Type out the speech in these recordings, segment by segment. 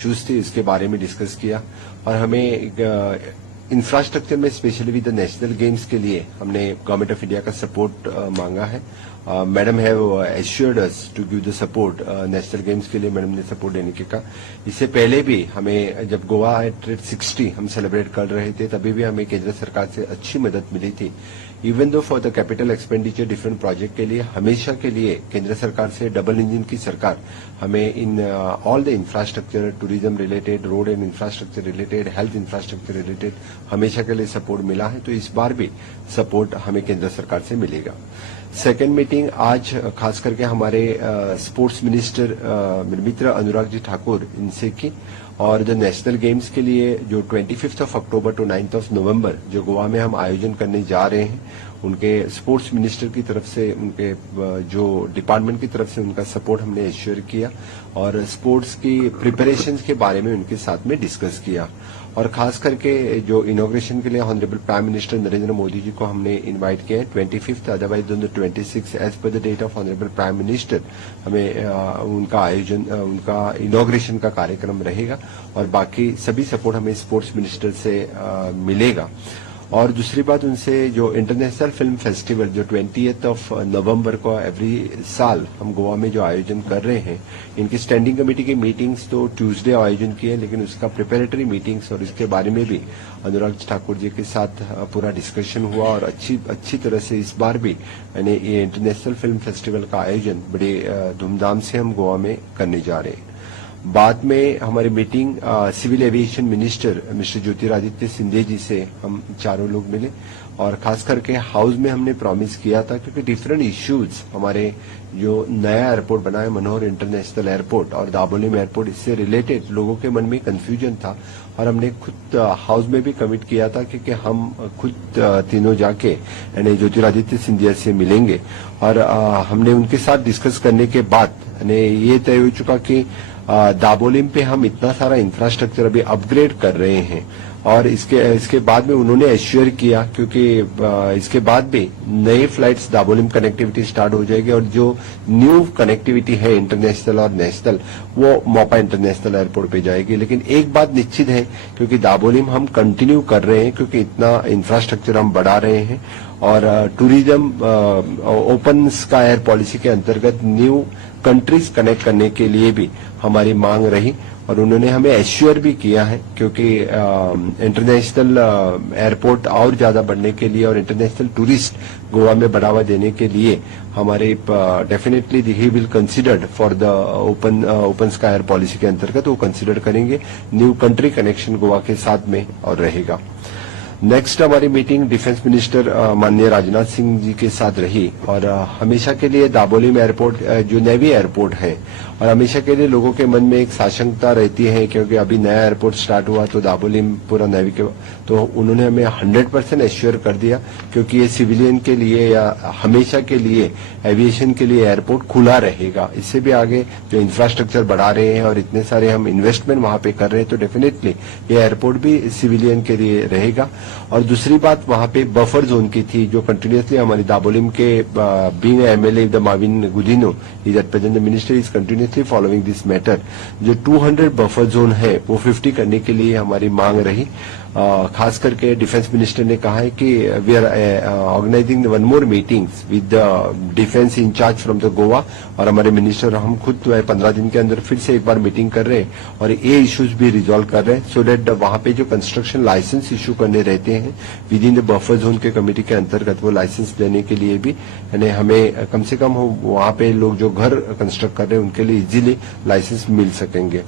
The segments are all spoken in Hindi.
इश्यूज थे इसके बारे में डिस्कस किया और हमें इंफ्रास्ट्रक्चर में specially with the national games के लिए हमने गवर्नमेंट ऑफ इंडिया का सपोर्ट मांगा है। Madam have assured us to give the support national games के लिए मैडम ने सपोर्ट देने के कहा। इससे पहले भी हमें जब गोवा एट 60 हम सेलिब्रेट कर रहे थे तभी भी हमें केंद्र सरकार से अच्छी मदद मिली थी। Even though for the capital expenditure different project के लिए हमेशा के लिए केंद्र सरकार से डबल इंजन की सरकार हमें in all the infrastructure tourism related, road and infrastructure related, health infrastructure related हमेशा के लिए सपोर्ट मिला है। तो इस बार भी सपोर्ट हमें केंद्र सरकार से मिलेगा। सेकेंड मीटिंग आज खास करके हमारे स्पोर्ट्स मिनिस्टर मित्र अनुराग जी ठाकुर इनसे की और जो नेशनल गेम्स के लिए जो 25 अक्टूबर टू 9 नवंबर जो गोवा में हम आयोजन करने जा रहे हैं, उनके स्पोर्ट्स मिनिस्टर की तरफ से, उनके जो डिपार्टमेंट की तरफ से उनका सपोर्ट हमने एश्योर किया और स्पोर्ट्स की प्रिपरेशंस के बारे में उनके साथ में डिस्कस किया। और खास करके जो इनॉग्रेशन के लिए honourable prime minister Narendra Modi ji को हमने इनवाइट किया है 25, अदरवाइज ऑन द 26 एज पर the date of honourable prime minister हमें उनका आयोजन, उनका इनॉग्रेशन का कार्यक्रम रहेगा और बाकी सभी सपोर्ट हमें स्पोर्ट्स मिनिस्टर से मिलेगा। और दूसरी बात उनसे जो इंटरनेशनल फिल्म फेस्टिवल जो 20 नवंबर को एवरी साल हम गोवा में जो आयोजन कर रहे हैं, इनकी स्टैंडिंग कमेटी की मीटिंग्स तो ट्यूसडे आयोजन की है, लेकिन उसका प्रिपरेटरी मीटिंग्स और इसके बारे में भी अनुराग ठाकुर जी के साथ पूरा डिस्कशन हुआ और अच्छी तरह से इस बार भी यानी ये इंटरनेशनल फिल्म फेस्टिवल का आयोजन बड़े धूमधाम से हम गोवा में करने जा रहे हैं। बाद में हमारी meeting civil aviation minister mister Jyotiraditya Scindia ji से हम चारों लोग मिले और खास करके हाउस में हमने प्रॉमिस किया था क्योंकि डिफरेंट इश्यूज हमारे जो नया एयरपोर्ट बना है मनोहर इंटरनेशनल एयरपोर्ट और दाबोलिम एयरपोर्ट, इससे रिलेटेड लोगों के मन में कंफ्यूजन था और हमने खुद हाउस में भी कमिट किया था क्योंकि हम खुद तीनों जाके यानी ज्योतिरादित्य सिंधिया से मिलेंगे और हमने उनके साथ डिस्कस करने के बाद ये तय हो चुका कि दाबोलिम पे हम इतना सारा इंफ्रास्ट्रक्चर अभी अपग्रेड कर रहे हैं और इसके बाद में उन्होंने एश्योर किया क्योंकि इसके बाद भी नए फ्लाइट्स दाबोलिम कनेक्टिविटी स्टार्ट हो जाएगी और जो न्यू कनेक्टिविटी है इंटरनेशनल और नेशनल वो मोपा इंटरनेशनल एयरपोर्ट पे जाएगी। लेकिन एक बात निश्चित है क्योंकि दाबोलिम हम कंटिन्यू कर रहे हैं क्योंकि इतना इंफ्रास्ट्रक्चर हम बढ़ा रहे हैं और tourism open sky air policy के अंतर्गत न्यू कंट्रीज कनेक्ट करने के लिए भी हमारी मांग रही और उन्होंने हमें एश्योर भी किया है क्योंकि इंटरनेशनल एयरपोर्ट और ज्यादा बढ़ने के लिए और इंटरनेशनल टूरिस्ट गोवा में बढ़ावा देने के लिए हमारे definitely he will considered for the open sky air policy के अंतर्गत वो कंसिडर करेंगे। न्यू कंट्री कनेक्शन गोवा के साथ में और रहेगा। नेक्स्ट हमारी मीटिंग डिफेंस मिनिस्टर माननीय राजनाथ सिंह जी के साथ रही और हमेशा के लिए दाबोलिम एयरपोर्ट जो नेवी एयरपोर्ट है और हमेशा के लिए लोगों के मन में एक साशंकता रहती है क्योंकि अभी नया एयरपोर्ट स्टार्ट हुआ तो दाबोलिम पूरा नेवी के, तो उन्होंने हमें 100% एश्योर कर दिया क्योंकि ये सिविलियन के लिए या हमेशा के लिए एविएशन के लिए एयरपोर्ट खुला रहेगा। इससे भी आगे जो इंफ्रास्ट्रक्चर बढ़ा रहे हैं और इतने सारे हम इन्वेस्टमेंट वहां पे कर रहे हैं तो डेफिनेटली ये एयरपोर्ट भी सिविलियन के लिए रहेगा। और दूसरी बात वहां पे बफर जोन की थी जो कंटिन्यूसली हमारी दाबोलिम के being MLA the Mauvin Godinho is at present the minister is continuously following this matter. जो 200 बफर जोन है वो 50 करने के लिए हमारी मांग रही। खास करके डिफेंस मिनिस्टर ने कहा है कि we are organising one more meetings with the defence incharge from the Goa और हमारे मिनिस्टर हम खुद 15 दिन के अंदर फिर से एक बार मीटिंग कर रहे हैं और ये इश्यूज भी रिजॉल्व कर रहे हैं सो डेट वहां पे जो कंस्ट्रक्शन लाइसेंस इशू करने रहते हैं with in the buffer zone के कमेटी के अंतर्गत वो लाइसेंस देने के लिए भी यानी हमें कम से कम वहां पे लोग जो घर कंस्ट्रक्ट कर रहे हैं उनके लिए इजीली लाइसेंस मिल सकेंगे।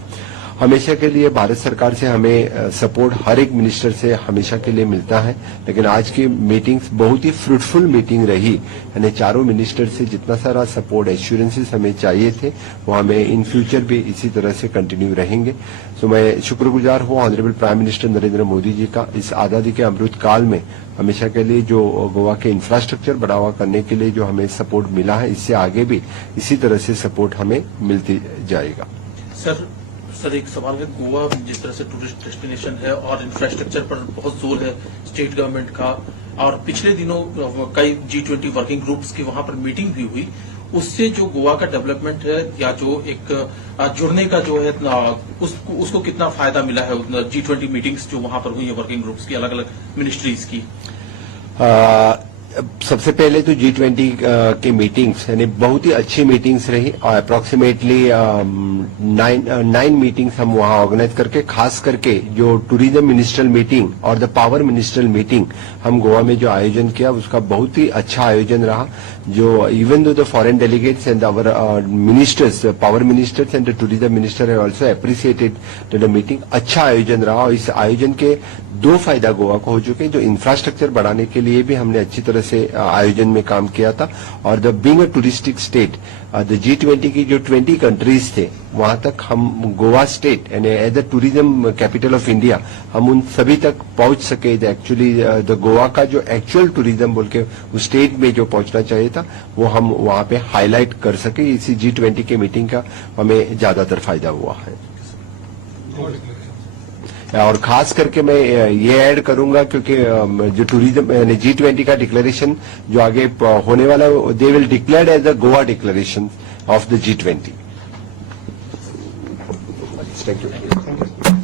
हमेशा के लिए भारत सरकार से हमें सपोर्ट हर एक मिनिस्टर से हमेशा के लिए मिलता है, लेकिन आज की मीटिंग्स बहुत ही फ्रूटफुल मीटिंग रही। यानी चारों मिनिस्टर से जितना सारा सपोर्ट एश्योरेंसेस हमें चाहिए थे वो हमें इन फ्यूचर भी इसी तरह से कंटिन्यू रहेंगे। सो मैं शुक्रगुजार हूँ honourable prime minister Narendra Modi ji का इस आजादी के अमृत काल में हमेशा के लिए जो गोवा के इंफ्रास्ट्रक्चर बढ़ावा करने के लिए जो हमें सपोर्ट मिला है, इससे आगे भी इसी तरह से सपोर्ट हमें मिलती जाएगा। सर एक सवाल है, गोवा जिस तरह से टूरिस्ट डेस्टिनेशन है और इंफ्रास्ट्रक्चर पर बहुत जोर है स्टेट गवर्नमेंट का और पिछले दिनों कई G20 वर्किंग ग्रुप्स की वहां पर मीटिंग भी हुई उससे जो गोवा का डेवलपमेंट है या जो एक जुड़ने का जो है उसको कितना फायदा मिला है G20 मीटिंग्स जो वहां पर हुई है वर्किंग ग्रुप्स की अलग अलग मिनिस्ट्रीज की? सबसे पहले तो G20 के मीटिंग्स यानी बहुत ही अच्छी मीटिंग्स रही और अप्रोक्सीमेटली 9 मीटिंग्स हम वहां ऑर्गेनाइज करके, खास करके जो टूरिज्म मिनिस्ट्रियल मीटिंग और द पावर मिनिस्ट्रियल मीटिंग हम गोवा में जो आयोजन किया उसका बहुत ही अच्छा आयोजन रहा। जो even though the foreign delegates and our ministers, power ministers and the tourism minister have also appreciated the meeting. अच्छा आयोजन रहा और इस आयोजन के दो फायदा गोवा को हो चुके हैं। जो इंफ्रास्ट्रक्चर बढ़ाने के लिए भी हमने अच्छी तरह से आयोजन में काम किया था और the being a touristic state, the G20 की जो 20 कंट्रीज थे वहां तक हम गोवा स्टेट यानी as the tourism capital of India हम उन सभी तक पहुंच सके। एक्चुअली द गोवा का जो एक्चुअल टूरिज्म बोल के उस स्टेट में जो पहुंचना चाहिए था वो हम वहां पे हाईलाइट कर सके। इसी G20 के मीटिंग का हमें ज्यादातर फायदा हुआ है। और खास करके मैं ये ऐड करूंगा क्योंकि जो टूरिज्म यानी G20 का डिक्लेरेशन जो आगे होने वाला है they will declared as the Goa declaration of the G20। Thank you.